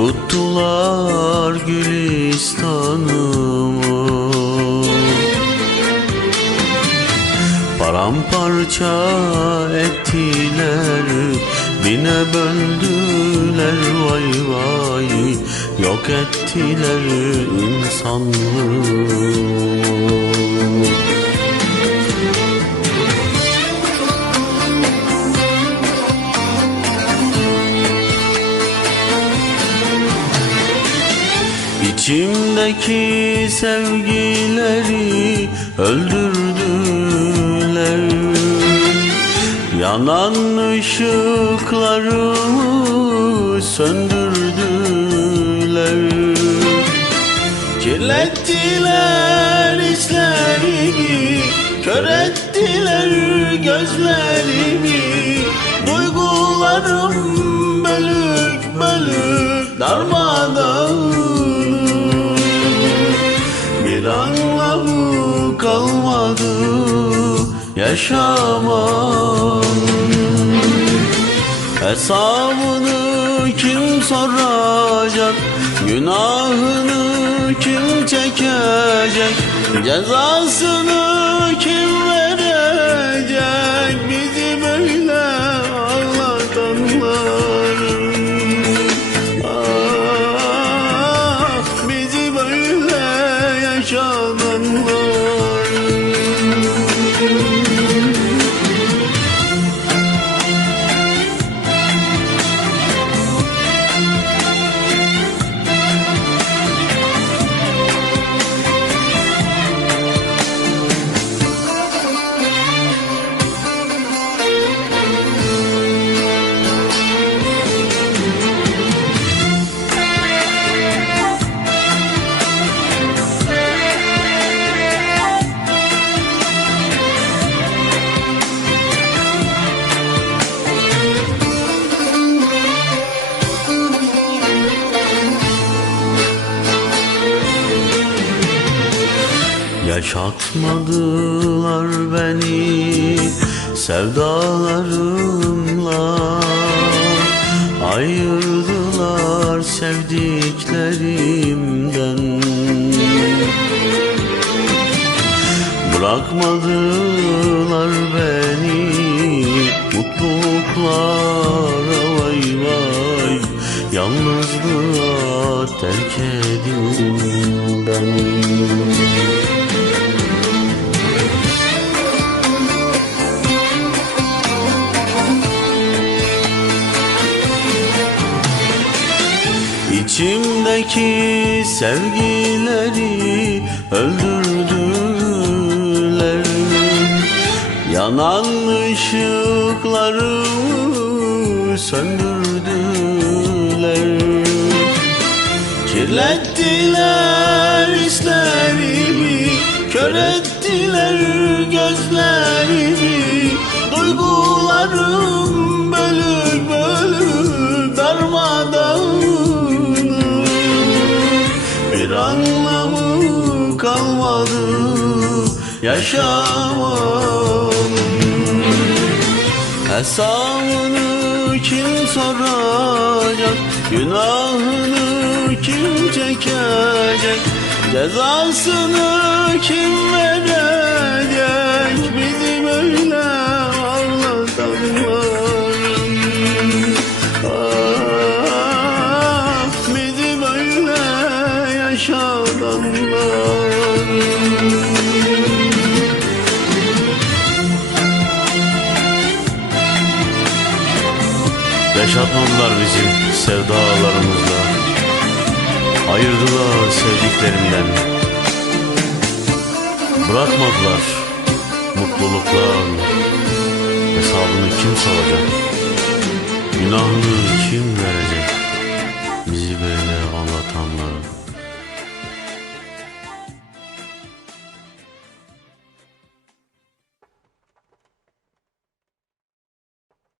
Kuruttular gülistanımı. Paramparça ettiler Bine böldüler vay vay. Yok ettiler insanlığı İçimdeki sevgileri öldürdüler. Yanan ışıklarımı söndürdüler. Kirlettiler hislerimi Kör ettiler gözlerimi anlamı kalmadı yaşamanın Hesabını kim soracak? Günahını kim çekecek? Cezasını Yaşatmadılar beni sevdalarımla. Ayırdılar sevdiklerimden. Bırakmadılar beni mutluluklara vay vay Yalnızlığa terk edildim ben İçimdeki sevgileri öldürdüler. Yanan ışıklarımı söndürdüler. Kirlettiler hislerimi Kör ettiler gözlerimi Duygularım yaşamanın Hesabını kim soracak? Günahını kim çekecek? Cezasını kim verecek Yaşatmadılar bizim sevda ağlarımızla Ayırdılar sevdiklerimden. Bırakmadılar mutluluklar Hesabını kim soracak? Günahını kim verecek? Bizi böyle anlatanlara